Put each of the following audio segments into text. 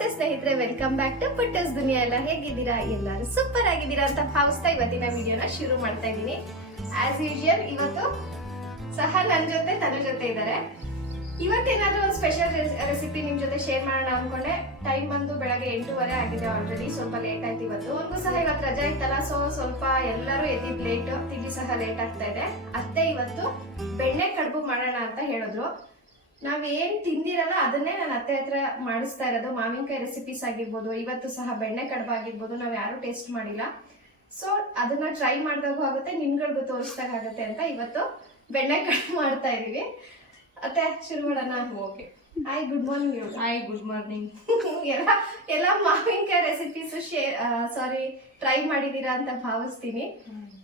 ನಮಸ್ತೆ ಸ್ನೇಹಿತರೆ, welcome back to ಪುಟ್ಟಸ್ ದುನಿಯಾ. ಎಲ್ಲ ಹೇಗಿದ್ದೀರಾ? ಎಲ್ಲರೂ ಸೂಪರ್ ಆಗಿದ್ದೀರಾ ಅಂತ ಭಾವಿಸ್ತಾ ಇವತ್ತಿನ ವಿಡಿಯೋನ ಶುರು ಮಾಡ್ತಾ ಇದ್ದೀನಿ. ಆಸ್ ಯೂಶುವಲ್ ಇವತ್ತು ಸಹ ನನ್ನ ಜೊತೆ ಇದ್ದಾರೆ. ಇವತ್ತೇನಾದ್ರೂ ಒಂದು ಸ್ಪೆಷಲ್ ರೆಸಿಪಿ ನಿಮ್ ಜೊತೆ ಶೇರ್ ಮಾಡೋಣ ಅನ್ಕೊಂಡೆ. ಟೈಮ್ ಬಂದು ಬೆಳಗ್ಗೆ 8:30 ಆಗಿದೆ ಆಲ್ರೆಡಿ. ಸ್ವಲ್ಪ ಲೇಟ್ ಆಯ್ತು ಇವತ್ತು. ಒಂದು ಸಹ ಇವತ್ತು ರಜಾ ಇತ್ತಲ್ಲ, ಸೊ ಸ್ವಲ್ಪ ಎಲ್ಲರೂ ಎದ್ದಿದ್ ಲೇಟ್, ತಿಂಡಿ ಸಹ ಲೇಟ್ ಆಗ್ತಾ ಇದೆ. ಅತ್ತೆ ಇವತ್ತು ಬೆಣ್ಣೆ ಕಡುಬು ಮಾಡೋಣ ಅಂತ ಹೇಳಿದ್ರು. ನಾವೇನ್ ತಿಂದಿರಲ್ಲ ಅದನ್ನೇ ನಾನು ಅತ್ತೆ ಹತ್ರ ಮಾಡಿಸ್ತಾ ಇರೋದು. ಮಾವಿನಕಾಯಿ ರೆಸಿಪೀಸ್ ಆಗಿರ್ಬೋದು, ಇವತ್ತು ಸಹ ಬೆಣ್ಣೆ ಕಡುಬು ಆಗಿರ್ಬೋದು, ನಾವ್ ಯಾರು ಟೇಸ್ಟ್ ಮಾಡಿಲ್ಲ. ಸೊ ಅದನ್ನ ಟ್ರೈ ಮಾಡಿದಾಗೂ ಆಗುತ್ತೆ, ನಿಮ್ಗಳಿಗೂ ತೋರಿಸ್ದಾಗ ಆಗುತ್ತೆ ಅಂತ ಇವತ್ತು ಬೆಣ್ಣೆ ಕಡುಬು ಮಾಡ್ತಾ ಇದೀವಿ. ಅತ್ತೆ ಶುರು ಮಾಡೋಣ? Okay. Hi, good morning. Hi, good morning. ಎಲ್ಲ ಮಾವಿನಕಾಯಿ ರೆಸಿಪೀಸ್ ಟ್ರೈ ಮಾಡಿದೀರಾ ಅಂತ ಭಾವಿಸ್ತೀನಿ.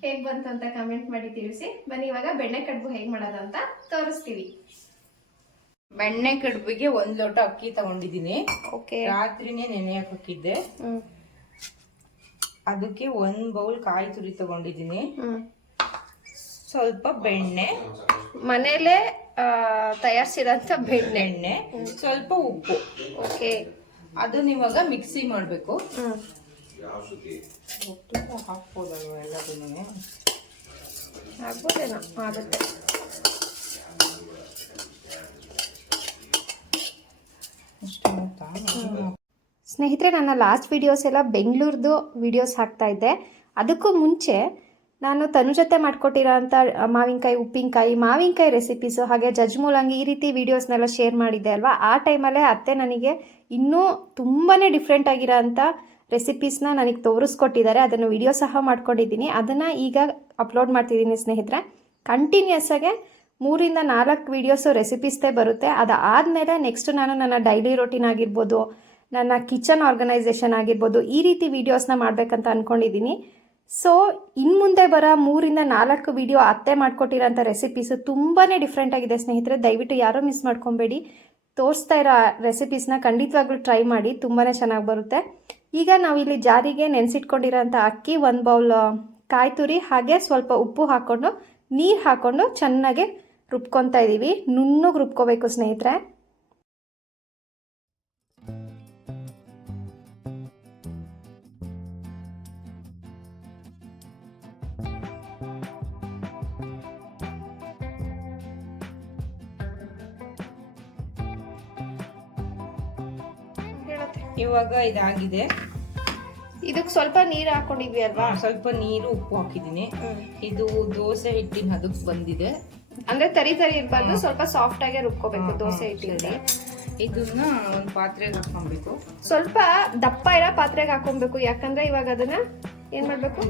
ಹೇಗ್ ಬಂತು ಅಂತ ಕಮೆಂಟ್ ಮಾಡಿ ತಿಳಿಸಿ. ಬನ್ನಿ ಇವಾಗ ಬೆಣ್ಣೆ ಕಡುಬು ಹೇಗ್ ಮಾಡೋದು ಅಂತ ತೋರಿಸ್ತೀವಿ. ಬೆಣ್ಣೆ ಕಡುಬಿಗೆ 1 ಲೋಟ ಅಕ್ಕಿ ತಗೊಂಡಿದ್ದೀನಿ. ಓಕೆ. ರಾತ್ರಿನೇ ನೆನೆ ಹಾಕಿದ್ದೆ. ಅದಕ್ಕೆ 1 ಬೌಲ್ ಕಾಯಿ ತುರಿ ತಗೊಂಡಿದ್ದೀನಿ. ಸ್ವಲ್ಪ ಬೆಣ್ಣೆ, ಮನೇಲೆ ತಯಾರಿಸಿರೋಂಥ ಬೆಣ್ಣೆ, ಸ್ವಲ್ಪ ಉಪ್ಪು. ಓಕೆ. ಅದನ್ನ ಇವಾಗ ಮಿಕ್ಸಿ ಮಾಡಬೇಕು. ಹಾಕ್ಬೋದಲ್ವ ಎಲ್ಲದನ್ನು? ಆಗ್ಬೋದೇನೋ, ಆಗುತ್ತೆ. ಸ್ನೇಹಿತರೆ, ನನ್ನ ಲಾಸ್ಟ್ ವಿಡಿಯೋಸ್ ಎಲ್ಲ ಬೆಂಗಳೂರ್ದು ವಿಡಿಯೋಸ್ ಹಾಕ್ತಾ ಇದ್ದೆ. ಅದಕ್ಕೂ ಮುಂಚೆ ನಾನು ತನು ಜೊತೆ ಮಾಡ್ಕೊಟ್ಟಿರೋ ಅಂಥ ಮಾವಿನಕಾಯಿ ಮಾವಿನಕಾಯಿ ರೆಸಿಪೀಸು, ಹಾಗೆ ಜಜ್ ಮೂಲಂಗಿ, ಈ ರೀತಿ ವೀಡಿಯೋಸ್ನೆಲ್ಲ ಶೇರ್ ಮಾಡಿದ್ದೆ ಅಲ್ವಾ. ಆ ಟೈಮಲ್ಲೇ ಅತ್ತೆ ನನಗೆ ಇನ್ನೂ ತುಂಬಾ ಡಿಫ್ರೆಂಟ್ ಆಗಿರೋ ಅಂಥ ರೆಸಿಪೀಸ್ನ ನನಗೆ ತೋರಿಸ್ಕೊಟ್ಟಿದ್ದಾರೆ. ಅದನ್ನು ವಿಡಿಯೋ ಸಹ ಮಾಡ್ಕೊಂಡಿದ್ದೀನಿ. ಅದನ್ನು ಈಗ ಅಪ್ಲೋಡ್ ಮಾಡ್ತಿದ್ದೀನಿ ಸ್ನೇಹಿತರೆ. ಕಂಟಿನ್ಯೂಸ್ ಆಗಿ 3 ಇಂದ 4 ವೀಡಿಯೋಸು ರೆಸಿಪೀಸ್ದೇ ಬರುತ್ತೆ. ಅದಾದಮೇಲೆ ನೆಕ್ಸ್ಟ್ ನಾನು ನನ್ನ ಡೈಲಿ ರೋಟೀನ್ ಆಗಿರ್ಬೋದು, ನನ್ನ ಕಿಚನ್ ಆರ್ಗನೈಸೇಷನ್ ಆಗಿರ್ಬೋದು, ಈ ರೀತಿ ವೀಡಿಯೋಸ್ನ ಮಾಡಬೇಕಂತ ಅಂದ್ಕೊಂಡಿದ್ದೀನಿ. ಸೊ ಇನ್ನು ಮುಂದೆ ಬರೋ 3 ಇಂದ 4 ವೀಡಿಯೋ ಅತ್ತೆ ಮಾಡಿಕೊಟ್ಟಿರೋಂಥ ರೆಸಿಪೀಸು ತುಂಬಾ ಡಿಫ್ರೆಂಟ್ ಆಗಿದೆ ಸ್ನೇಹಿತರೆ. ದಯವಿಟ್ಟು ಯಾರೂ ಮಿಸ್ ಮಾಡ್ಕೊಬೇಡಿ. ತೋರಿಸ್ತಾ ಇರೋ ರೆಸಿಪೀಸ್ನ ಖಂಡಿತವಾಗ್ಲೂ ಟ್ರೈ ಮಾಡಿ, ತುಂಬಾ ಚೆನ್ನಾಗಿ ಬರುತ್ತೆ. ಈಗ ನಾವಿಲ್ಲಿ ಜಾರಿಗೆ ನೆನೆಸಿಟ್ಕೊಂಡಿರೋಂಥ ಅಕ್ಕಿ, 1 ಬೌಲ್ ಕಾಯಿ ತುರಿ, ಹಾಗೆ ಸ್ವಲ್ಪ ಉಪ್ಪು ಹಾಕ್ಕೊಂಡು ನೀರು ಹಾಕ್ಕೊಂಡು ಚೆನ್ನಾಗಿ ರುಬ್ಕೊತಾ ಇದ್ದೀವಿ. ನುಣ್ಣಗೆ ರುಬ್ಕೋಬೇಕು ಸ್ನೇಹಿತರೆ. ಇವಾಗ ಇದಾಗಿದೆ. ಇದಕ್ಕೆ ಸ್ವಲ್ಪ ನೀರು ಹಾಕೊಂಡಿದ್ವಿ ಅಲ್ವಾ? ಸ್ವಲ್ಪ ನೀರು, ಉಪ್ಪು ಹಾಕಿದ್ದೀನಿ. ಇದು ದೋಸೆ ಹಿಟ್ಟಿನ ಅದಕ್ಕೆ ಬಂದಿದೆ. ಅಂದ್ರೆ ತರಿ ಇರಬಾರ್ದು, ಸ್ವಲ್ಪ ಸಾಫ್ಟ್ ಆಗಿ ರುಬ್ಕೋಬೇಕು ದೋಸೆ ಹಿಟ್ಟಿನಲ್ಲಿ. ಇದನ್ನ ಒಂದು ಪಾತ್ರೆಗೆ ಹಾಕೊಬೇಕು. ಸ್ವಲ್ಪ ದಪ್ಪ ಇರೋ ಪಾತ್ರೆಗೆ ಹಾಕೊಬೇಕು. ಯಾಕಂದ್ರೆ ಇವಾಗ ಅದನ್ನ ಏನ್ ಮಾಡ್ಬೇಕು?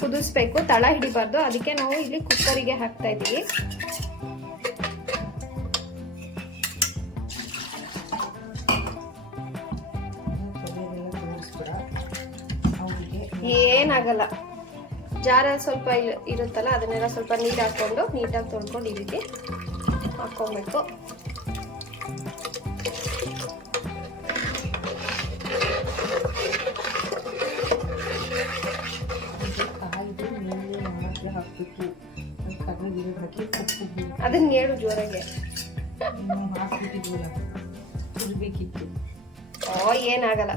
ಕುದಿಸ್ಬೇಕು. ತಳ ಹಿಡಿಬಾರ್ದು. ಅದಕ್ಕೆ ನಾವು ಇಲ್ಲಿ ಕುಕ್ಕರಿಗೆ ಹಾಕ್ತಾ ಇದೀವಿ. ಏನಾಗಲ್ಲ. ಜಾರಲ್ಲಿ ಸ್ವಲ್ಪ ಇರುತ್ತಲ್ಲ, ಅದನ್ನೆಲ್ಲ ಸ್ವಲ್ಪ ನೀರು ಹಾಕೊಂಡು ನೀಟಾಗಿ ತೊಳ್ಕೊಂಡು ಈ ರೀತಿ ಹಾಕ್ಕೊಬೇಕು. ಅದನ್ನ ಹೇಳು ಜೋರಾಗೆ. ಓ, ಏನಾಗಲ್ಲ.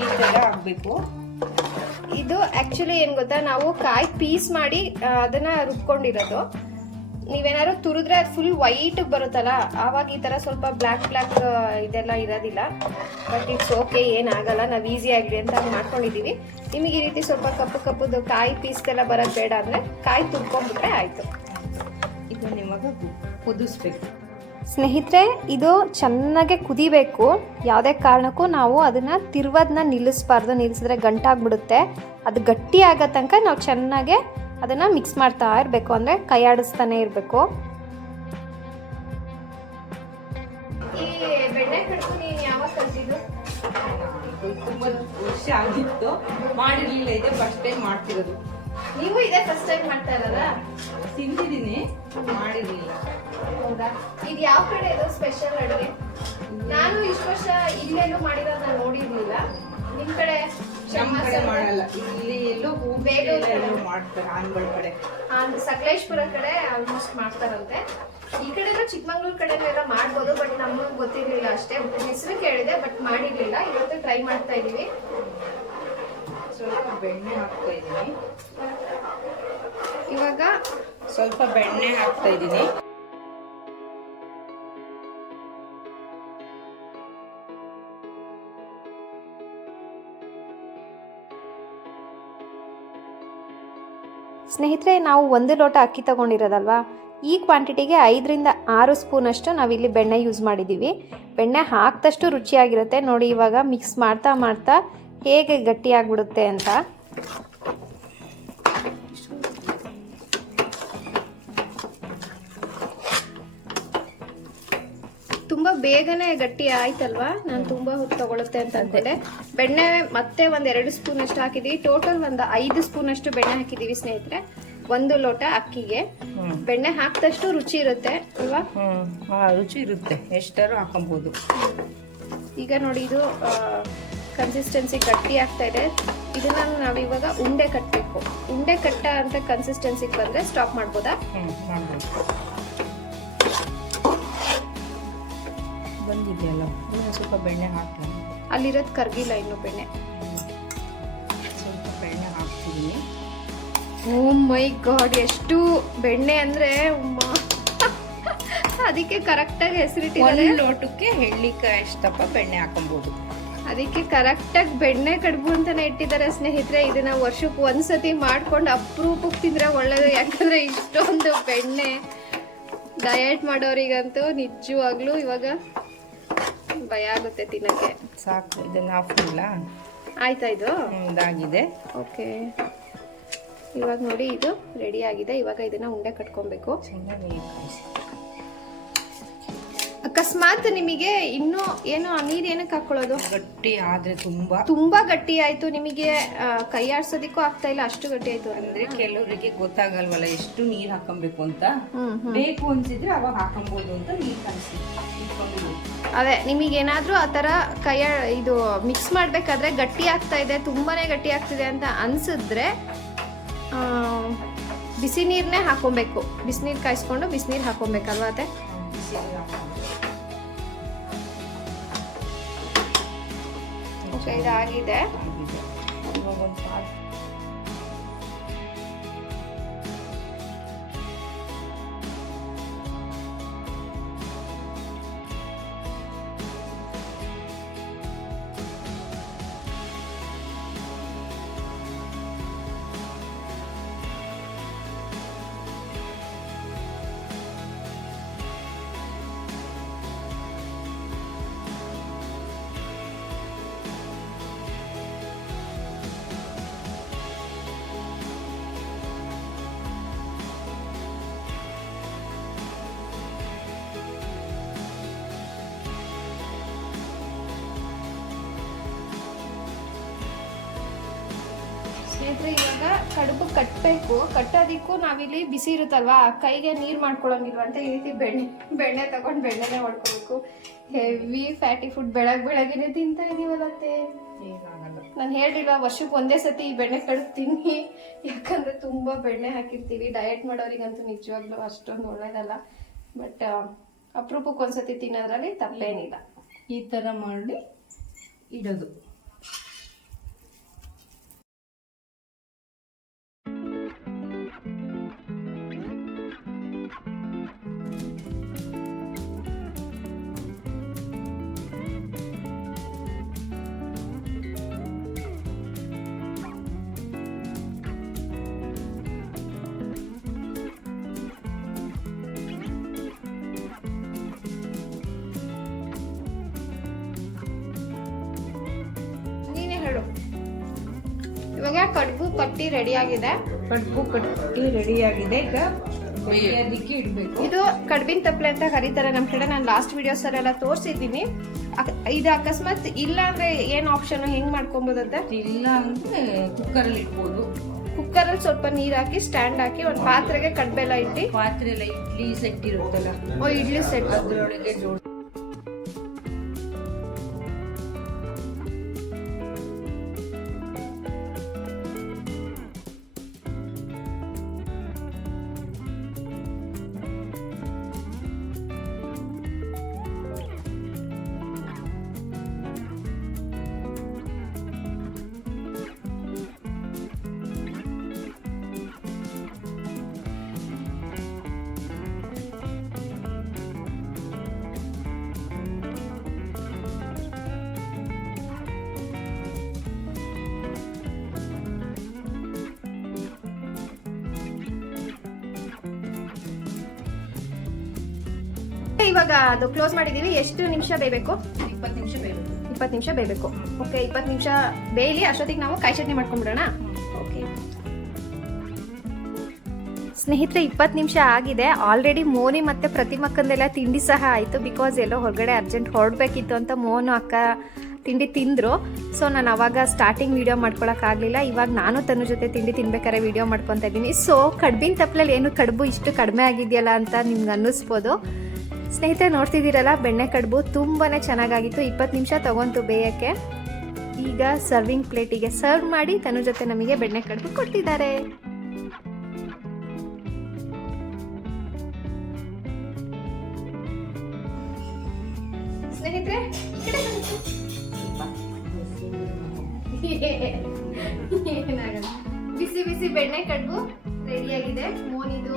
ಈ ತರ ಆಗ್ಬೇಕು. ಇದು ಆಕ್ಚುಲಿ ಏನ್ ಗೊತ್ತಾ, ನಾವು ಕಾಯಿ ಪೀಸ್ ಮಾಡಿ ಅದನ್ನ ರುಬ್ಕೊಂಡಿರೋದು. ನೀವೇನಾದ್ರು ತುರಿದ್ರೆ ಅದು ಫುಲ್ ವೈಟ್ ಬರುತ್ತಲ್ಲ, ಆವಾಗ ಈ ತರ ಸ್ವಲ್ಪ ಬ್ಲ್ಯಾಕ್ ಇದೆಲ್ಲ ಇರೋದಿಲ್ಲ. ಬಟ್ ಇಟ್ಸ್ ಓಕೆ, ಏನಾಗಲ್ಲ. ನಾವು ಈಸಿ ಆಗಲಿ ಅಂತ ಮಾಡ್ಕೊಂಡಿದೀವಿ. ನಿಮಗೆ ಈ ರೀತಿ ಸ್ವಲ್ಪ ಕಪ್ಪುದು ಕಾಯಿ ಪೀಸ್ದೆಲ್ಲ ಬರೋದು ಬೇಡ ಅಂದ್ರೆ ಕಾಯಿ ತುರ್ಕೊಂಡ್ಬಿಟ್ರೆ ಆಯ್ತು. ಇದು ನಿಮಗೆ ಕುದಿಸ್ಬೇಕು ಸ್ನೇಹಿತರೆ. ಇದು ಚೆನ್ನಾಗಿ ಕುದಿಬೇಕು. ಯಾವುದೇ ಕಾರಣಕ್ಕೂ ನಾವು ಅದನ್ನು ತಿರುವದನ್ನ ನಿಲ್ಲಿಸಬಾರ್ದು. ನಿಲ್ಲಿಸಿದ್ರೆ ಗಂಟಾಗ್ಬಿಡುತ್ತೆ. ಅದು ಗಟ್ಟಿ ಆಗೋ ತನಕ ನಾವು ಚೆನ್ನಾಗೆ ಅದನ್ನು ಮಿಕ್ಸ್ ಮಾಡ್ತಾ ಇರಬೇಕು, ಅಂದರೆ ಕೈ ಆಡಿಸ್ತಾನೆ ಇರಬೇಕು. ಈ ಬೆಣ್ಣೆ ಕಡುಬು ನೀನು ಯಾವಾಗ ಕಲಿತಿದ್ದು? ತುಂಬ ವರ್ಷ ಆಗಿತ್ತು, ಮಾಡಿರಲಿಲ್ಲ. ಇದೆ ಫಸ್ಟ್ ಟೈಮ್ ಮಾಡ್ತಿರೋದು. ನೀವು ಇದೇ ಫಸ್ಟ್ ಟೈಮ್ ಮಾಡ್ತಾ ಇರೋದಾ? ತಿಂದಿದ್ದೀನಿ, ಮಾಡಿರಲಿಲ್ಲ. ಹೌದಾ? ಇದು ಯಾವ ಕಡೆ ಇದು ಸ್ಪೆಷಲ್ ಅಡುಗೆ? ನಾನು ಇಷ್ಟು ವರ್ಷ ಇಲ್ಲೆಲ್ಲೂ ಮಾಡಿರೋದನ್ನ ನೋಡಿರ್ಲಿಲ್ಲ. ನಿಮ್ಮ ಕಡೆ ನಮ್ಮ ಕಡೆ ಮಾಡಲ್ಲ. ಇಲ್ಲಿ ಎಲ್ಲೂ ಬೇಗ ಮಾಡ್ತಾರೆ ಆನ್ಗಳ ಕಡೆ. ಸಕಲೇಶ್ಪುರ ಕಡೆ ಆಲ್ಮೋಸ್ಟ್ ಮಾಡ್ತಾರಂತೆ. ಈ ಕಡೆನೂ ಚಿಕ್ಕಮಂಗ್ಳೂರ್ ಕಡೆನೆಲ್ಲ ಮಾಡ್ಬೋದು, ಬಟ್ ನಮಗೆ ಗೊತ್ತಿರ್ಲಿಲ್ಲ ಅಷ್ಟೇ. ಹೆಸರು ಕೇಳಿದೆ ಬಟ್ ಮಾಡಿರ್ಲಿಲ್ಲ. ಇವತ್ತು ಟ್ರೈ ಮಾಡ್ತಾ ಇದೀವಿ. ಸ್ವಲ್ಪ ಬೆಣ್ಣೆ ಹಾಕ್ತಾ ಇದ್ದೀನಿ. ಇವಾಗ ಸ್ವಲ್ಪ ಬೆಣ್ಣೆ ಹಾಕ್ತಾ ಇದ್ದೀನಿ. ಸ್ನೇಹಿತರೆ, ನಾವು 1 ಲೋಟ ಅಕ್ಕಿ ತಗೊಂಡಿರೋದಲ್ವಾ, ಈ ಕ್ವಾಂಟಿಟಿಗೆ 5ರಿಂದ 6 ಸ್ಪೂನಷ್ಟು ನಾವಿಲ್ಲಿ ಬೆಣ್ಣೆ ಯೂಸ್ ಮಾಡಿದ್ದೀವಿ. ಬೆಣ್ಣೆ ಹಾಕಿದಷ್ಟು ರುಚಿಯಾಗಿರುತ್ತೆ. ನೋಡಿ ಇವಾಗ ಮಿಕ್ಸ್ ಮಾಡ್ತಾ ಮಾಡ್ತಾ ಹೇಗೆ ಗಟ್ಟಿಯಾಗ್ಬಿಡುತ್ತೆ ಅಂತ. ತುಂಬ ಬೇಗನೆ ಗಟ್ಟಿ ಆಯ್ತಲ್ವಾ, ನಾನು ತುಂಬ ಹೊತ್ತು ತಗೊಳುತ್ತೆ ಅಂತ ಅಂದ್ಕೊಂಡೆ. ಬೆಣ್ಣೆ ಮತ್ತೆ 1-2 ಸ್ಪೂನ್ ಅಷ್ಟು ಹಾಕಿದೀವಿ. ಟೋಟಲ್ 5 ಸ್ಪೂನ್ ಅಷ್ಟು ಬೆಣ್ಣೆ ಹಾಕಿದೀವಿ ಸ್ನೇಹಿತರೆ 1 ಲೋಟ ಅಕ್ಕಿಗೆ. ಬೆಣ್ಣೆ ಹಾಕಿದಷ್ಟು ರುಚಿ ಇರುತ್ತೆ ಅಲ್ವಾ? ರುಚಿ ಇರುತ್ತೆ, ಎಷ್ಟಾರು ಹಾಕೊಬಹುದು. ಈಗ ನೋಡಿ ಇದು ಕನ್ಸಿಸ್ಟೆನ್ಸಿ ಗಟ್ಟಿ ಆಗ್ತಾ ಇದೆ. ಇದನ್ನ ನಾವಿವಾಗ ಉಂಡೆ ಕಟ್ಟಬೇಕು. ಉಂಡೆ ಕಟ್ಟ ಅಂತ ಕನ್ಸಿಸ್ಟೆನ್ಸಿಗೆ ಬಂದ್ರೆ ಸ್ಟಾಪ್ ಮಾಡ್ಬೋದಾ? ಮಾಡ್ಬೋದು. ಬಂದಿದೆಯಲ್ಲ, ಇನ್ನು ಸ್ವಲ್ಪ ಬೆಣ್ಣೆ ಹಾಕ್ತೀನಿ. ಅಲ್ಲಿರೋದು ಕರ್ಗಿಲ್ಲ ಇನ್ನು ಬೆಣ್ಣೆ. ಸ್ವಲ್ಪ ಬೆಣ್ಣೆ ಹಾಕ್ತಿದ್ದೀನಿ. ಓ ಮೈ ಗಾಡ್, ಎಷ್ಟು ಬೆಣ್ಣೆ ಅಂದ್ರೆ ಅದಕ್ಕೆ ಕರೆಕ್ಟಾಗಿ ಹೆಸರಿಟ್ಟಿದ್ದಾರೆ. 1 ಲೋಟಕ್ಕೆ ಎಳ್ಳಿಕಾಯಿ ಅಷ್ಟಪ್ಪ ಬೆಣ್ಣೆ ಹಾಕೊಬಹುದು. ಅದಕ್ಕೆ ಕರೆಕ್ಟಾಗಿ ಬೆಣ್ಣೆ ಕಡುಬು ಅಂತಾನೆ ಇಟ್ಟಿದ್ದಾರೆ ಸ್ನೇಹಿತರೆ. ಇದನ್ನ ವರ್ಷಕ್ಕೆ ಒಂದ್ಸತಿ ಮಾಡ್ಕೊಂಡು ಅಪರೂಪಕ್ಕೆ ತಿಂದ್ರೆ ಒಳ್ಳೇದು. ಯಾಕಂದ್ರೆ ಇಷ್ಟೊಂದು ಬೆಣ್ಣೆ ಡಯಟ್ ಮಾಡೋರಿಗಂತೂ ನಿಜವಾಗ್ಲೂ ಇವಾಗ ಭಯ ಆಗುತ್ತೆ ತಿನ್ನಕ್ಕೆ. ಸಾಕು, ಇದನ್ನ ಆಫ್ ಇಲ್ಲ. ಆಯ್ತಾ ಇದು? ಇದಾಗಿದೆ. ಓಕೆ, ಇವಾಗ ನೋಡಿ ಇದು ರೆಡಿ ಆಗಿದೆ. ಇವಾಗ ಇದನ್ನ ಉಂಡೆ ಕಟ್ಕೊಬೇಕು. ಚೆನ್ನಾಗಿ ಕಾಯಿಸಿ. ಅಕಸ್ಮಾತ್ ನಿಮಗೆ ಇನ್ನೂ ಏನು ನೀರು ಏನಕ್ಕೆ ಹಾಕೊಳ್ಳೋದು? ಗಟ್ಟಿ ಆದ್ರೆ ತುಂಬಾ ಗಟ್ಟಿ ಆಯ್ತು, ನಿಮಗೆ ಕೈ ಆಡ್ಸೋದಿಕ್ಕೂ ಆಗ್ತಾ ಇಲ್ಲ, ಅಷ್ಟು ಗಟ್ಟಿ ಆಯ್ತು ಅಂದ್ರೆ ಕೆಲವರಿಗೆ ಗೊತ್ತಾಗಲ್ವಲ್ಲ ಎಷ್ಟು ನೀರ್ ಹಾಕೊಬೇಕು ಅಂತ. ಬೇಕು ಅನ್ಸಿದ್ರೆ ಅವಾಗ ಹಾಕೊಬಹುದು ಅಂತ ನೀರ್ ಕಾಯಿಸಿ. ಅದೇ ನಿಮಗೇನಾದ್ರೂ ಆ ಥರ ಇದು ಮಿಕ್ಸ್ ಮಾಡಬೇಕಾದ್ರೆ ಗಟ್ಟಿ ಆಗ್ತಾ ಇದೆ, ತುಂಬಾನೇ ಗಟ್ಟಿ ಆಗ್ತಿದೆ ಅಂತ ಅನ್ಸಿದ್ರೆ ಬಿಸಿ ನೀರನ್ನೇ ಹಾಕೊಬೇಕು. ಬಿಸಿನೀರು ಕಾಯಿಸ್ಕೊಂಡು ಬಿಸಿನೀರು ಹಾಕೊಬೇಕಲ್ವಾ ಅದೇ? ಓಕೆ, ಇದಾಗಿದೆ. ಇವಾಗ ಒಂದು ಸ್ನೇಹಿತರೆ, ಇವಾಗ ಕಡುಬು ಕಟ್ಟಬೇಕು. ಕಟ್ಟೋದಿಕ್ಕೂ ನಾವಿಲ್ಲಿ ಬಿಸಿ ಇರುತ್ತಲ್ವಾ, ಕೈಗೆ ನೀರು ಮಾಡ್ಕೊಳಂಗಿಲ್ವ ಅಂತ ಈ ರೀತಿ ಬೆಣ್ಣೆ ತಗೊಂಡು ಬೆಣ್ಣೆನೆ ಮಾಡ್ಕೋಬೇಕು. ಹೆವಿ ಫ್ಯಾಟಿ ಫುಡ್ ಬೆಳಗ್ಗೆನೆ ತಿಂತಾ ಇದೀವಲ್ಲತ್ತೆ. ನಾನು ಹೇಳಿಲ್ವಾ ವರ್ಷಕ್ಕೆ ಒಂದೇ ಸತಿ ಈ ಬೆಣ್ಣೆ ಕಡುಬು ತಿನ್ನಿ, ಯಾಕಂದ್ರೆ ತುಂಬಾ ಬೆಣ್ಣೆ ಹಾಕಿರ್ತೀವಿ. ಡಯಟ್ ಮಾಡೋರಿಗಂತೂ ನಿಜವಾಗ್ಲೂ ಅಷ್ಟೊಂದು ಒಳ್ಳೇದಲ್ಲ, ಬಟ್ ಅಪರೂಪಕ್ಕೆ ಒಂದ್ಸತಿ ತಿನ್ನೋದ್ರಲ್ಲಿ ತಪ್ಪೇನಿಲ್ಲ. ಈ ತರ ಮಾಡಿ ಇಡೋದು. ಇವಾಗ ಕಡುಬು ಕಟ್ಟಿ ರೆಡಿ ಆಗಿದೆ. ಈಗ ಅದಕ್ಕೆ ಇಡಬೇಕು. ಇದು ಕಡುಬಿನ ತಪ್ಪಲೆ ಅಂತ ಕರೀತಾರೆ ನಮ್ಮ ಕಡೆ. ನಾನು ಲಾಸ್ಟ್ ವಿಡಿಯೋಸ್ ಅಲ್ಲೆಲ್ಲ ತೋರಿಸಿದ್ದೀನಿ. ಇದು ಅಕಸ್ಮಾತ್ ಇಲ್ಲ ಅಂದ್ರೆ ಏನ್ ಆಪ್ಷನ್, ಹೆಂಗ್ ಮಾಡ್ಕೊಬೋದಂತೆ? ಇಲ್ಲ ಅಂದ್ರೆ ಕುಕ್ಕರಲ್ಲಿ ಇಟ್ಬೋದು. ಕುಕ್ಕರಲ್ಲಿ ಸ್ವಲ್ಪ ನೀರ್ ಹಾಕಿ ಸ್ಟ್ಯಾಂಡ್ ಹಾಕಿ ಒಂದು ಪಾತ್ರೆಗೆ ಕಡ್ಬೆಲ್ಲ ಇಟ್ಟು, ಪಾತ್ರೆ ಎಲ್ಲ ಇಡ್ಲಿ ಸೆಟ್ ಇರುತ್ತಲ್ಲ, ಇಡ್ಲಿ ಸೆಟ್ ಅದ್ರೊಳಗೆ ಜೋಡಿಸಿ ಇವಾಗ ಅದು ಕ್ಲೋಸ್ ಮಾಡಿದೀವಿ. ಎಷ್ಟು ನಿಮಿಷ ಬೇಯಬೇಕು? 20 ನಿಮಿಷ ಬೇಯಬೇಕು. 20 ನಿಮಿಷ ಬೇಯಬೇಕು. ಓಕೆ, 20 ನಿಮಿಷ ಬೇಯಲಿ. ಅಷ್ಟೊತ್ತಿಗೆ ನಾವು ಕಾಯಿ ಚಟ್ನಿ ಮಾಡ್ಕೊಂಡ್ಬಿಡೋಣ. ಓಕೆ ಸ್ನೇಹಿತರೆ, 20 ನಿಮಿಷ ಆಗಿದೆ. ಆಲ್ರೆಡಿ ಮೋನಿ ಮತ್ತು ಪ್ರತಿಮಕ್ಕಂದೆಲ್ಲ ತಿಂಡಿ ಸಹ ಆಯಿತು. ಬಿಕಾಸ್ ಎಲ್ಲೋ ಹೊರಗಡೆ ಅರ್ಜೆಂಟ್ ಹೊರಡಬೇಕಿತ್ತು ಅಂತ ಮೋನು ಅಕ್ಕ ತಿಂಡಿ ತಿಂದರು. ಸೊ ನಾನು ಅವಾಗ ಸ್ಟಾರ್ಟಿಂಗ್ ವೀಡಿಯೋ ಮಾಡ್ಕೊಳಕ್ಕಾಗಲಿಲ್ಲ. ಇವಾಗ ನಾನು ತನ್ನ ಜೊತೆ ತಿಂಡಿ ತಿನ್ಬೇಕಾದ್ರೆ ವೀಡಿಯೋ ಮಾಡ್ಕೊತಾ ಇದ್ದೀನಿ. ಸೊ ಕಡ್ಬಿನ ತಪ್ಪಲಲ್ಲಿ ಏನು ಕಡುಬು ಇಷ್ಟು ಕಡಿಮೆ ಆಗಿದೆಯಲ್ಲ ಅಂತ ನಿಮ್ಗೆ ಅನ್ನಿಸ್ಬೋದು. ಸ್ನೇಹಿತರೆ, ನೋಡ್ತಿದ್ದೀರಲ್ಲ, ಬೆಣ್ಣೆ ಕಡುಬು ತುಂಬಾ ಚೆನ್ನಾಗಾಗಿತ್ತು. 20 ನಿಮಿಷ ತಗೊಂತು ಬೇಯೋಕ್ಕೆ. ಈಗ ಸರ್ವಿಂಗ್ ಪ್ಲೇಟಿಗೆ ಸರ್ವ್ ಮಾಡಿ ತನ್ನ ಜೊತೆ ನಮಗೆ ಬೆಣ್ಣೆ ಕಡುಬು ಕೊಟ್ಟಿದ್ದಾರೆ. ಸ್ನೇಹಿತರೆ, ಏನಾಗಲ್ಲ, ಬಿಸಿ ಬಿಸಿ ಬೆಣ್ಣೆ ಕಡುಬು ರೆಡಿಯಾಗಿದೆ. ಮೋನಿದು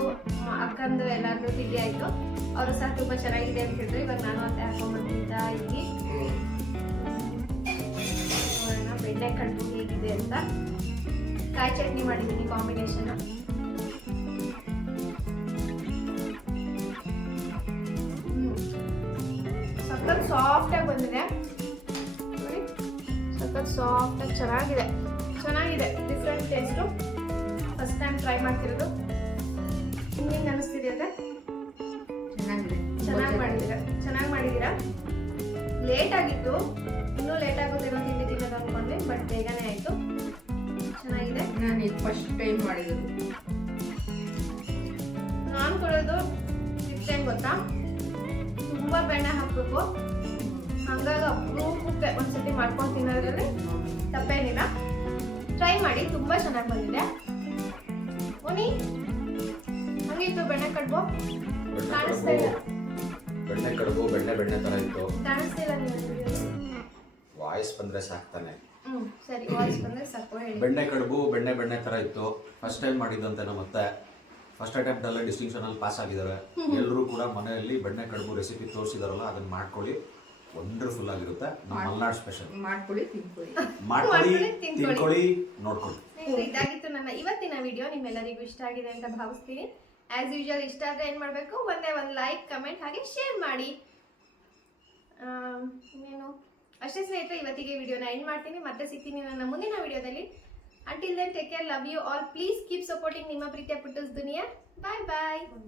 ಅಕ್ಕಂದು ಎಲ್ಲಾರ್ದು ತಿಂಡಿ ಆಯ್ತು. ಅವರು ಸಹ ತುಂಬಾ ಚೆನ್ನಾಗಿದೆ ಅಂತ ಹೇಳಿದ್ರು. ಇವಾಗ ನಾನು ಅತ್ತೆ ಹಾಕೊಂಡ್ಬಂದಿದ್ದ ಇಲ್ಲಿ ಬೆಣ್ಣೆ ಕಡುಬು ಹೇಗಿದೆ ಅಂತ. ಕಾಯಿ ಚಟ್ನಿ ಮಾಡಿದ್ದೀನಿ ಕಾಂಬಿನೇಷನ್. ಸಖತ್ ಸಾಫ್ಟ್ ಆಗಿ ಬಂದಿದೆ. ಸಖತ್ ಸಾಫ್ಟ್ ಆಗಿ ಚೆನ್ನಾಗಿದೆ. Different taste. First time try ಮಾಡ್ತಿರೋದು. ನಿಮ್ಗೆ ಅನಿಸ್ತಿದೆ ಅದೇ? ಚೆನ್ನಾಗಿ ಮಾಡಿದ್ದೀರಾ. ಲೇಟ್ ಆಗಿತ್ತು, ಇನ್ನೂ ಲೇಟ್ ಆಗೋದೇನೋ ತಿಂಡಿ ತಿನ್ನೋದು ಅನ್ಕೊಂಡೆ, ಬಟ್ ಬೇಗನೆ ಆಯ್ತು. ಚೆನ್ನಾಗಿದೆ. ನಾನು ಫಸ್ಟ್ ಟೈಮ್ ಮಾಡಿರೋದು. ನಾನು ಕೊಡೋದು ಟಿಪ್ಸ್ ಏನು ಗೊತ್ತಾ, ತುಂಬಾ ಬೆಣ್ಣೆ ಹಾಕ್ಬೇಕು. ಹಂಗಾಗಿ ಅಪರೂಪಕ್ಕೆ ಒಂದ್ಸತಿ ಮಾಡ್ಕೊಂಡು ತಿನ್ನೋದ್ರಲ್ಲಿ ತಪ್ಪೇನಿಲ್ಲ. ಟ್ರೈ ಮಾಡಿ, ತುಂಬಾ ಚೆನ್ನಾಗಿ ಬಂದಿದೆ. ಓನಿ ಹಂಗಿತ್ತು ಬೆಣ್ಣೆ ಕಡುಬು? ಕಾಣಿಸ್ತಾ ಇಲ್ಲ. ಬೆಣ್ಣೆ ಕಡುಬು ಬೆಣ್ಣೆ ತರ ಇತ್ತು. ಕಾಣಿಸ್ತಿಲ್ಲ ನೀವು ವಾಯ್ಸ್ ಬಂದ್ರೆ ಸಾಕ್ತಾನೆ. ಸರಿ, ವಾಯ್ಸ್ ಬಂದ್ರೆ ಸಾಕು, ಹೇಳಿ. ಬೆಣ್ಣೆ ಕಡುಬು ಬೆಣ್ಣೆ ತರ ಇತ್ತು. ಫಸ್ಟ್ ಟೈಮ್ ಮಾಡಿದಂತೆ ಮತ್ತೆ ಫಸ್ಟ್ ಅಟೆಂಪ್ಟ್ ಅಲ್ಲೇ ಡಿಸ್ಟಿಂಕ್ಷನ್ ಅಲ್ಲಿ ಪಾಸ್ ಆಗಿದ್ದಾರೆ. ಎಲ್ಲರೂ ಕೂಡ ಮನೆಯಲ್ಲಿ ಬೆಣ್ಣೆ ಕಡುಬು ರೆಸಿಪಿ ತೋರಿಸಿದಾರಲ್ಲ, ಅದನ್ನ ಮಾಡ್ಕೊಳ್ಳಿ. ವಂಡರ್ಫುಲ್ ಆಗಿರುತ್ತೆ. ನಮ್ಮ ಮಲ್ನಾಡ್ ಸ್ಪೆಷಲ್. ಮಾಡ್ಕೊಳ್ಳಿ, ತಿನ್ಕೊಳ್ಳಿ, ನೋಡ್ಕೊಳ್ಳಿ. ಇದಾಗಿತ್ತು ನನ್ನ ಇವತ್ತಿನ ವಿಡಿಯೋ. ನಿಮ್ಮೆಲ್ಲರಿಗೂ ಇಷ್ಟ ಆಗಿದೆ ಅಂತ ಭಾವಿಸ್ತೀನಿ. ಆಸ್ ಯೂಶುವಲ್ ಇಷ್ಟ ಆದರೆ ಏನು ಮಾಡಬೇಕು, ಒಂದೇ ಒಂದು ಲೈಕ್, ಕಮೆಂಟ್ ಹಾಗೆ ಶೇರ್ ಮಾಡಿ. ಇನ್ನೇನು ಅಷ್ಟೇ ಸ್ನೇಹಿತರೆ, ಇವತ್ತಿಗೆ ವಿಡಿಯೋನ ಎಂಡ್ ಮಾಡ್ತೀನಿ. ಮತ್ತೆ ಸಿಗ್ತೀನಿ ನನ್ನ ಮುಂದಿನ ವಿಡಿಯೋದಲ್ಲಿ. Until then, take care, love you all. Please keep supporting ನಿಮ್ಮ ಪ್ರೀತಿಯ ಪುಟ್ಟೂಸ್ ದುನಿಯಾ. Bye bye.